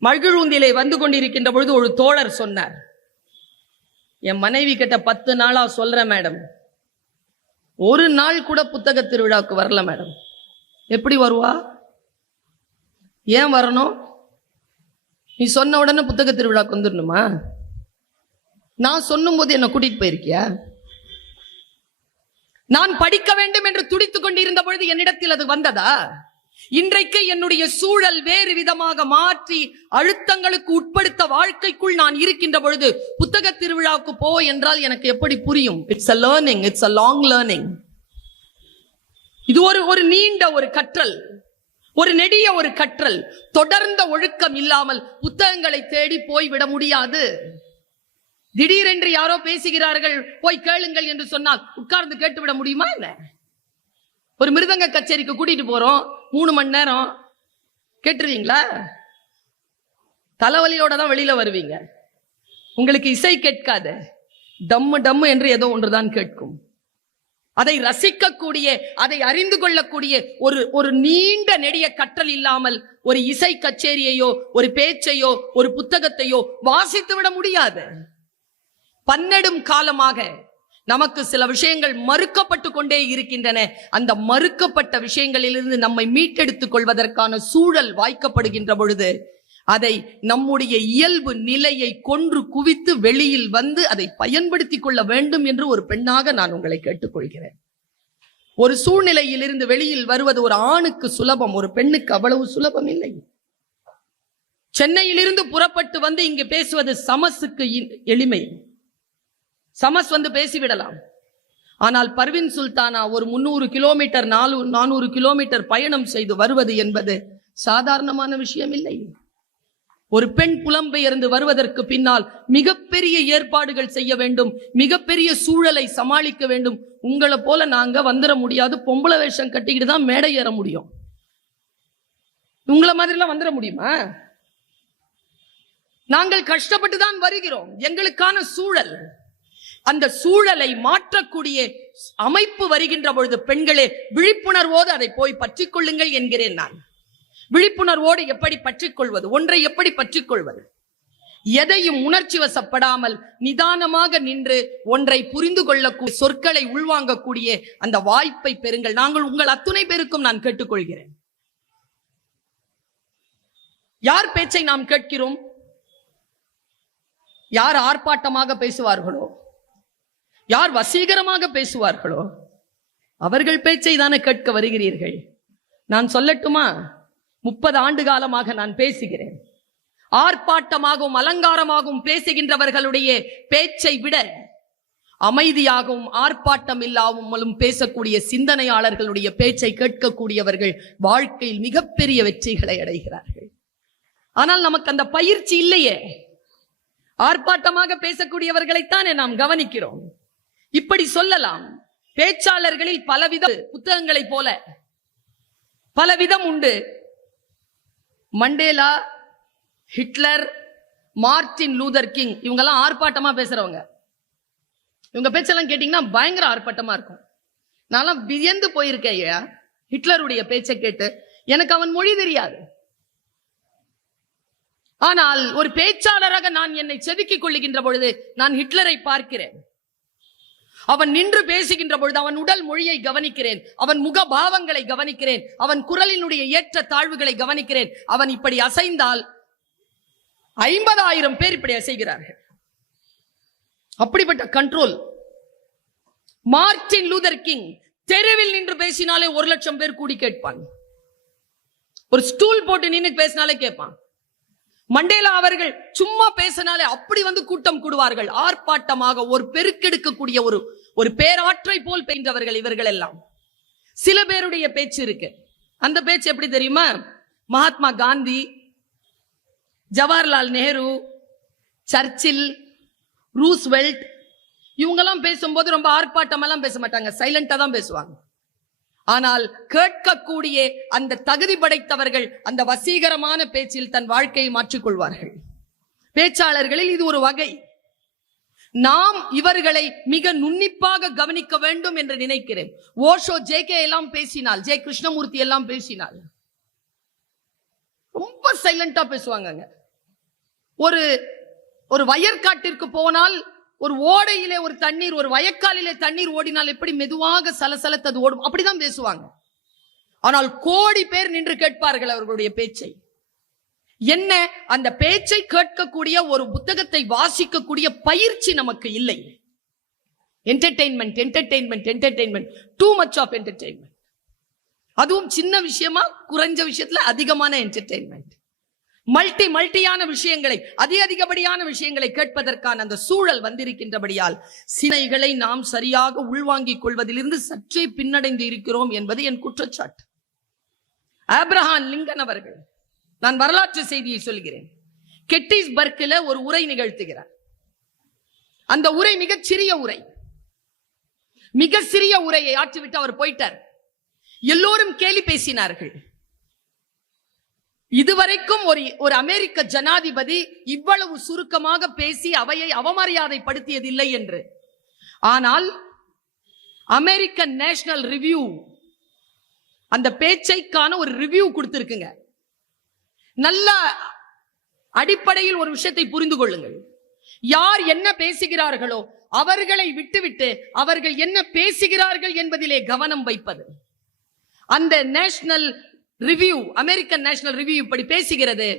மகிழுந்திலே வந்து கொண்டிருக்கின்ற பொழுது ஒரு தோழர் சொன்னார். என் மனைவி கிட்ட பத்து நாளா சொல்றேன் மேடம். ஒரு நாள் கூட புத்தக திருவிழாவுக்கு வரல மேடம். எப்படி வருவா? ஏன் வரணும்? நீ சொன்ன உடனே புத்தக திருவிழாவுக்கு வந்துடணுமா? நான் சொல்லும்போது என்னை கூட்டிட்டு போயிருக்கியா? நான் படிக்க வேண்டும் என்று துடித்துக் கொண்டிருந்த பொழுது என்னிடத்தில் அது வந்ததா? இன்றைக்கு என்னுடைய சூழல் வேறு விதமாக மாற்றி அழுத்தங்களுக்கு உட்படுத்த வாழ்க்கைக்குள் நான் இருக்கின்ற பொழுது புத்தக திருவிழாவுக்கு போ என்றால் எனக்கு எப்படி புரியும்? It's a learning it's a long learning இது ஒரு ஒரு நீண்ட ஒரு கற்றல். ஒரு நெடிய ஒரு கற்றல். தொடர்ந்த ஒழுக்கம் இல்லாமல் புத்தகங்களை தேடி போய் விட முடியாது. திடீரென்று யாரோ பேசுகிறார்கள் போய் கேளுங்கள் என்று சொன்னால் உட்கார்ந்து கேட்டு விட முடியுமா என்ன? ஒரு மிருதங்க கச்சேரிக்கு கூட்டிட்டு போறோம். மூணு மணி நேரம் கேட்டுருவீங்களா? தலைவலியோட தான் வெளியில வருவீங்க. உங்களுக்கு இசை கேட்காது டம்மு டம்மு என்று ஏதோ ஒன்றுதான் கேட்கும். அதை ரசிக்கக்கூடிய அதை அறிந்து கொள்ளக்கூடிய ஒரு ஒரு நீண்ட நெடிய கற்றல் இல்லாமல் ஒரு இசை கச்சேரியையோ ஒரு பேச்சையோ ஒரு புத்தகத்தையோ வாசித்து விட முடியாது. பன்னெடும் காலமாக நமக்கு சில விஷயங்கள் மறுக்கப்பட்டு கொண்டே இருக்கின்றன. அந்த மறுக்கப்பட்ட விஷயங்களிலிருந்து நம்மை மீட்டெடுத்துக் கொள்வதற்கான சூழல் வாய்க்கப்படுகின்ற பொழுது அதை நம்முடைய இயல்பு நிலையை கொன்று குவித்து வெளியில் வந்து அதை பயன்படுத்திக் கொள்ள வேண்டும் என்று ஒரு பெண்ணாக நான் உங்களை கேட்டுக்கொள்கிறேன். ஒரு சூழ்நிலையிலிருந்து வெளியில் வருவது ஒரு ஆணுக்கு சுலபம் ஒரு பெண்ணுக்கு அவ்வளவு சுலபம் இல்லை. சென்னையிலிருந்து புறப்பட்டு வந்து இங்கு பேசுவது சமசுக்கு எளிமை. சமஸ் வந்து பேசிவிடலாம். ஆனால் பர்வின் சுல்தானா ஒரு முன்னூறு கிலோமீட்டர் நாலு நானூறு கிலோமீட்டர் பயணம் செய்து வருவது என்பது சாதாரணமான விஷயம் இல்லை ஒரு பெண் புலம்பெயர்ந்து வருவதற்கு பின்னால் மிகப்பெரிய ஏற்பாடுகள் செய்ய வேண்டும் மிகப்பெரிய சூழலை சமாளிக்க வேண்டும். உங்களை போல நாங்க வந்துட முடியாது பொம்பளை வேஷம் கட்டிக்கிட்டு தான் மேடை ஏற முடியும். உங்களை மாதிரிலாம் வந்துட முடியுமா? நாங்கள் கஷ்டப்பட்டு தான் வருகிறோம் எங்களுக்கான சூழல். அந்த சூழலை மாற்றக்கூடிய அமைப்பு வருகின்ற பொழுது பெண்களே விழிப்புணர்வோடு அதை போய் பற்றிக்கொள்ளுங்கள் என்கிறேன் நான். விழிப்புணர்வோடு எப்படி பற்றிக்கொள்வது? ஒன்றை எப்படி பற்றிக்கொள்வது? எதையும் உணர்ச்சி வசப்படாமல் நிதானமாக நின்று ஒன்றை புரிந்து கொள்ளக்கூடிய சொற்களை உள்வாங்கக்கூடிய அந்த வாய்ப்பை பெறுங்கள். நாங்கள் உங்கள் அத்துணை பேருக்கும் நான் கேட்டுக்கொள்கிறேன். யார் பேச்சை நாம் கேட்கிறோம்? யார் ஆர்ப்பாட்டமாக பேசுவார்களோ? யார் வசீகரமாக பேசுவார்களோ அவர்கள் பேச்சை தானே கேட்க வருகிறீர்கள். நான் சொல்லட்டுமா? முப்பது ஆண்டு காலமாக நான் பேசுகிறேன். ஆர்ப்பாட்டமாகவும் அலங்காரமாகவும் பேசுகின்றவர்களுடைய பேச்சை விட அமைதியாகவும் ஆர்ப்பாட்டம் இல்லாமலும் பேசக்கூடிய சிந்தனையாளர்களுடைய பேச்சை கேட்கக்கூடியவர்கள் வாழ்க்கையில் மிகப்பெரிய வெற்றிகளை அடைகிறார்கள். ஆனால் நமக்கு அந்த பயிற்சி இல்லையே. ஆர்ப்பாட்டமாக பேசக்கூடியவர்களைத்தானே நாம் கவனிக்கிறோம். இப்படி சொல்லலாம். பேச்சாளர்களில் பலவித புத்தகங்களைப் போல பலவிதம் உண்டு. Mandela Hitler Martin Luther King இவங்கெல்லாம் ஆர்ப்பாட்டமா பேசுறவங்க. இவங்க பேச்செல்லாம் கேட்டீங்கன்னா பயங்கர ஆர்ப்பாட்டமா இருக்கும். நான்லாம் வியந்து போயிருக்கேன் ஐயா. ஹிட்லருடைய பேச்சை கேட்டு எனக்கு அவன் மொழி தெரியாது. ஆனால் ஒரு பேச்சாளராக நான் என்னை செதுக்கிக் கொள்ளுகின்ற பொழுது நான் ஹிட்லரை பார்க்கிறேன். அவன் நின்று பேசுகின்ற பொழுது அவன் உடல் மொழியை கவனிக்கிறேன். அவன் முக பாவங்களை கவனிக்கிறேன். அவன் குரலினுடைய ஏற்ற தாழ்வுகளை கவனிக்கிறேன். அவன் இப்படி அசைந்தால் ஐம்பதாயிரம் பேர் இப்படி அசைகிறார்கள். அப்படிப்பட்ட கண்ட்ரோல் மார்டின் லூதர் கிங் தெருவில் நின்று பேசினாலே ஒரு லட்சம் பேர் கூடி கேட்பான் ஒரு ஸ்டூல் போட்டு நின்று பேசினாலே கேட்பான் மண்டேலா அவர்கள் சும்மா பேசினாலே அப்படி வந்து கூட்டம் கூடுவார்கள். ஆர்ப்பாட்டமாக ஒரு பெருக்கெடுக்கக்கூடிய ஒரு ஒரு பேராற்றை போல் பெய்ந்தவர்கள் இவர்கள் எல்லாம் சில பேருடைய பேச்சு இருக்கு. அந்த பேச்சு எப்படி தெரியுமா? மகாத்மா காந்தி ஜவஹர்லால் நேரு சர்ச்சில் ரூஸ்வெல்ட் இவங்கெல்லாம் பேசும்போது ரொம்ப ஆர்ப்பாட்டம் எல்லாம் பேச மாட்டாங்க. சைலண்டா தான் பேசுவாங்க. ஆனால் கேட்கக்கூடிய அந்த தகுதி படைத்தவர்கள் அந்த வசீகரமான பேச்சில் தன் வாழ்க்கையை மாற்றிக்கொள்வார்கள். பேச்சாளர்களில் இது ஒரு வகை. நாம் இவர்களை மிக நுண்ணிப்பாக கவனிக்க வேண்டும் என்று நினைக்கிறேன். ஓஷோ ஜே கே எல்லாம் பேசினால் ஜே கிருஷ்ணமூர்த்தி எல்லாம் பேசினால் ரொம்ப சைலண்டா பேசுவாங்கங்க. ஒரு ஒரு வயற்காட்டிற்கு போனால் ஒரு ஓடையிலே ஒரு தண்ணீர் ஒரு வயக்காலிலே தண்ணீர் ஓடினால் எப்படி மெதுவாக சலசலத்தது ஓடும்? அப்படிதான் பேசுவாங்க. ஆனால் கோடி பேர் நின்று கேட்பார்கள் அவர்களுடைய பேச்சை. என்ன? அந்த பேச்சை கேட்கக்கூடிய ஒரு புத்தகத்தை வாசிக்கக்கூடிய பயிற்சி நமக்கு இல்லை. Entertainment entertainment entertainment too much of entertainment அதுவும் சின்ன விஷயமா குறைஞ்ச விஷயத்துல அதிகமான என்டர்டெயின்மெண்ட் மல்டி மல்டியான விஷயங்களை அதிக அதிகப்படியான விஷயங்களை கேட்பதற்கான அந்த சூழல் வந்திருக்கின்றபடியால் சினைகளை நாம் சரியாக உள்வாங்கிக் கொள்வதிலிருந்து சற்றே பின்னடைந்து இருக்கிறோம் என்பது என் குற்றச்சாட்டு. ஆப்ரஹான் லிங்கன் அவர்கள் நான் வரலாற்று செய்தியை சொல்கிறேன். கெட்டிஸ்பர்க்கில் ஒரு உரை நிகழ்த்துகிறார். அந்த உரை மிகச் சிறிய உரை. மிக சிறிய உரையை ஆற்றிவிட்டு அவர் போயிட்டார். எல்லோரும் கேலி பேசினார்கள். இதுவரைக்கும் ஒரு ஒரு அமெரிக்க ஜனாதிபதி இவ்வளவு சுருக்கமாக பேசி அவையை அவமரியாதைப்படுத்தியதில்லை என்று. ஆனால் அமெரிக்கன் நேஷனல் ரிவ்யூ அந்த பேச்சைக்கான ஒரு ரிவ்யூ கொடுத்திருக்குங்க. நல்ல அடிப்படையில் ஒரு விஷயத்தை புரிந்து கொள்ளுங்கள். யார் என்ன பேசுகிறார்களோ அவர்களை விட்டுவிட்டு அவர்கள் என்ன பேசுகிறார்கள் என்பதிலே கவனம் வைப்பது. அந்த National Review American National Review இப்படி பேசுகிறது.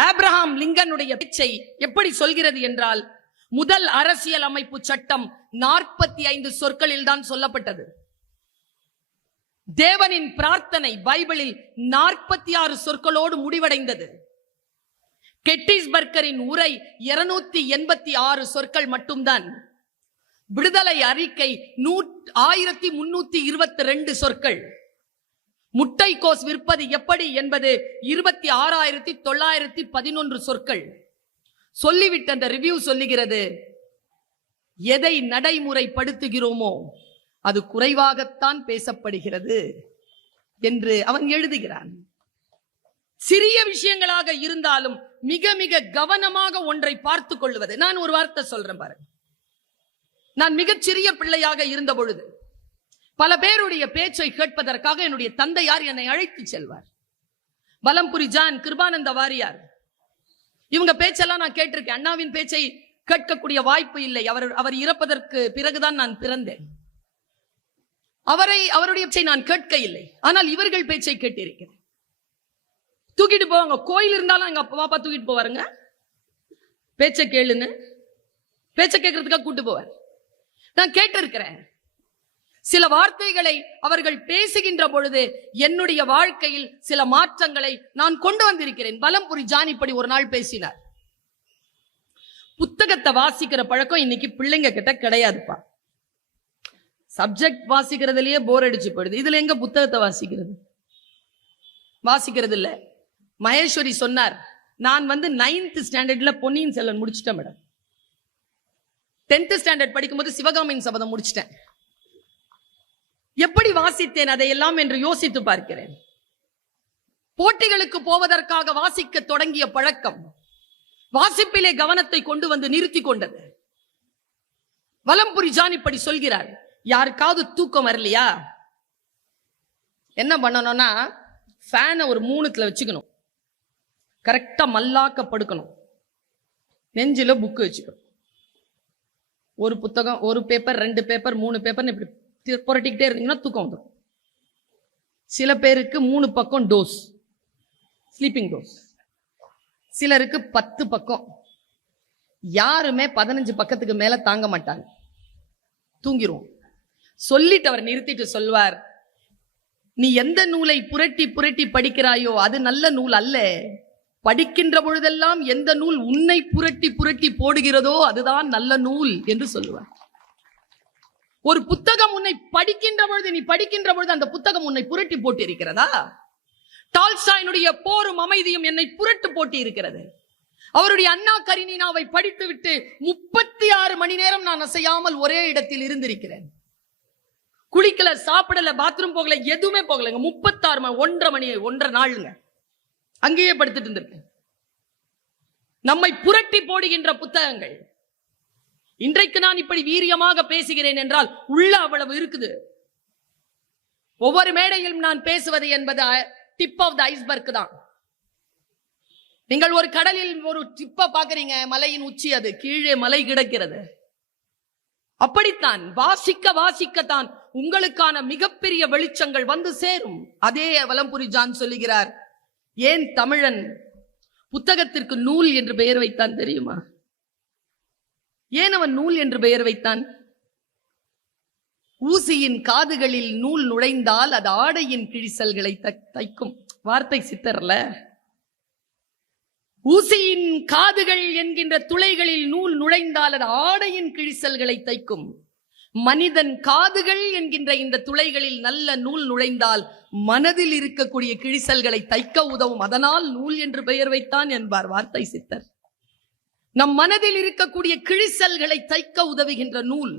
ஆப்ரஹாம் லிங்கனுடைய பேச்சை எப்படி சொல்கிறது என்றால் முதல் அரசியல் அமைப்பு சட்டம் நாற்பத்தி ஐந்து சொற்களில் தான் சொல்லப்பட்டது. தேவனின் பிரார்த்தனை பைபிளில் நாற்பத்தி ஆறு சொற்களோடு முடிவடைந்தது. கெட்டிஸ்பர்கரின் உரை இருநூத்தி எண்பத்தி ஆறு சொற்கள் மட்டும்தான். விடுதலை அறிக்கை நூ ஆயிரத்தி முன்னூத்தி இருபத்தி ரெண்டு சொற்கள். முட்டைக்கோஸ் விற்பது எப்படி என்பது இருபத்தி ஆறாயிரத்தி தொள்ளாயிரத்தி பதினொன்று சொற்கள். சொல்லிவிட்டு அந்த ரிவ்யூ சொல்லுகிறது எதை நடைமுறைப்படுத்துகிறோமோ அது குறைவாகத்தான் பேசப்படுகிறது என்று அவன் எழுதுகிறான். சிறிய விஷயங்களாக இருந்தாலும் மிக மிக கவனமாக ஒன்றை பார்த்து கொள்வது. நான் ஒரு வார்த்தை சொல்றேன் பாருங்க. நான் மிகச் சிறிய பிள்ளையாக இருந்த பொழுது பல பேருடைய பேச்சை கேட்பதற்காக என்னுடைய தந்தையார் என்னை அழைத்து செல்வார். பலம்புரி ஜான் கிருபானந்த வாரியார். இவங்க பேச்செல்லாம் நான் கேட்டிருக்கேன். அண்ணாவின் பேச்சை கேட்கக்கூடிய வாய்ப்பு இல்லை. அவர் அவர் இறப்பதற்கு பிறகுதான் நான் பிறந்தேன். அவரை அவருடைய பேச்சை நான் கேட்க இல்லை ஆனால் இவர்கள் பேச்சை கேட்டிருக்கிறேன். தூக்கிட்டு போவாங்க. கோயில் இருந்தாலும் எங்க அப்பா பாப்பா தூக்கிட்டு போவாருங்க. பேச்சை கேளுன்னு. பேச்சை கேட்கறதுக்காக கூட்டு போவார். நான் கேட்டிருக்கிறேன். சில வார்த்தைகளை அவர்கள் பேசுகின்ற பொழுது என்னுடைய வாழ்க்கையில் சில மாற்றங்களை நான் கொண்டு வந்திருக்கிறேன். பலம்புரி ஜான் இப்படி ஒரு நாள் பேசினார். புத்தகத்தை வாசிக்கிற பழக்கம் இன்னைக்கு பிள்ளைங்க கிட்ட கிடையாதுப்பா. சப்ஜெக்ட் வாசிக்கிறதுலயே போர் அடிச்சு போயிடுது. இதுல எங்க புத்தகத்தை வாசிக்கிறது? வாசிக்கிறது இல்ல. மகேஸ்வரி சொன்னார் நான் வந்து நைன்த் ஸ்டாண்டர்ட்ல பொன்னியின் செல்வன் முடிச்சிட்டேன் மேடம். டென்த் ஸ்டாண்டர்ட் படிக்கும்போது சிவகாமியின் சபதம் முடிச்சிட்டேன். எப்படி வாசித்தேன் அதையெல்லாம் என்று யோசித்து பார்க்கிறேன். போட்டிகளுக்கு போவதற்காக வாசிக்க தொடங்கிய பழக்கம் வாசிப்பிலே கவனத்தை கொண்டு வந்து நிறுத்தி கொண்டது. வலம்புரி ஜான் இப்படி சொல்கிறார் யாருக்காவது தூக்கம் வரலையா? என்ன பண்ணணும்னா ஃபேனை ஒரு மூணுத்துல வச்சுக்கணும். கரெக்டா மல்லாக்க படுக்கணும் நெஞ்சில புக்கு வச்சுக்கணும். ஒரு புத்தகம் ஒரு பேப்பர் ரெண்டு பேப்பர் மூணு பேப்பர்னு இப்படி புரட்டிக்கிட்டே இருந்தீங்கன்னா தூக்கம் வந்துடும் சில பேருக்கு மூணு பக்கம் டோஸ். ஸ்லீப்பிங் டோஸ் சிலருக்கு பத்து பக்கம். யாருமே பதினஞ்சு பக்கத்துக்கு மேல தாங்க மாட்டாங்க. தூங்கிடுவோம் சொல்லிட்டு அவர் நிறுத்திட்டு சொல்வார் நீ எந்த நூலை புரட்டி புரட்டி படிக்கிறாயோ அது நல்ல நூல் அல்ல. படிக்கின்ற பொழுதெல்லாம் எந்த நூல் உன்னை புரட்டி புரட்டி போடுகிறதோ அதுதான் நல்ல நூல் என்று சொல்லுவார். ஒரு புத்தகம் உன்னை படிக்கின்ற பொழுது நீ படிக்கின்ற பொழுது அந்த புத்தகம் உன்னை புரட்டி போட்டு இருக்கிறதா டால்ஸ்டாயினுடைய போரும் அமைதியும் என்னை புரட்டு போட்டு இருக்கிறது அவருடைய அண்ணா கரினினாவை படித்துவிட்டு முப்பத்தி ஆறு மணி நேரம் நான் அசையாமல் ஒரே இடத்தில் இருந்திருக்கிறேன். குளிக்கல சாப்பிடல பாத்ரூம் போகல எதுவுமே போகலைங்க. முப்பத்தாறு மணி ஒன்றரை மணி ஒன்றரை நாளுங்க. அங்கேயே படுத்துட்டு இருந்திருக்கேன். நம்மை புரட்டி போடுகின்ற புத்தகங்கள் இன்றைக்கு நான் இப்படி வீரியமாக பேசுகிறேன் என்றால் உள்ள அவ்வளவு இருக்குது. ஒவ்வொரு மேடையிலும் நான் பேசுவது என்பது டிப் ஆஃப் த ஐஸ்பர்க் தான். நீங்கள் ஒரு கடலில் ஒரு டிப்ப பாக்குறீங்க மலையின் உச்சி அது கீழே மலை கிடக்கிறது. அப்படித்தான் வாசிக்க வாசிக்கத்தான் உங்களுக்கான மிகப்பெரிய வெளிச்சங்கள் வந்து சேரும். அதே வலம்புரி ஜான் சொல்லுகிறார் ஏன் தமிழன் புத்தகத்திற்கு நூல் என்று பெயர் வைத்தான் தெரியுமா? ஏன் அவன் நூல் என்று பெயர் வைத்தான்? ஊசியின் காதுகளில் நூல் நுழைந்தால் அது ஆடையின் கிழிசல்களை தைக்கும். வார்த்தை சித்தர்ல. ஊசியின் காதுகள் என்கின்ற துளைகளில் நூல் நுழைந்தால் அது ஆடையின் கிழிசல்களை தைக்கும். மனிதன் காதுகள் என்கின்ற இந்த துளைகளில் நல்ல நூல் நுழைந்தால் மனதில் இருக்கக்கூடிய கிழிசல்களை தைக்க உதவும். அதனால் நூல் என்று பெயர் வைத்தான் என்பார் வார்த்தை சித்தர். நம் மனதில் இருக்கக்கூடிய கிழிசல்களை தைக்க உதவுகின்ற நூல்.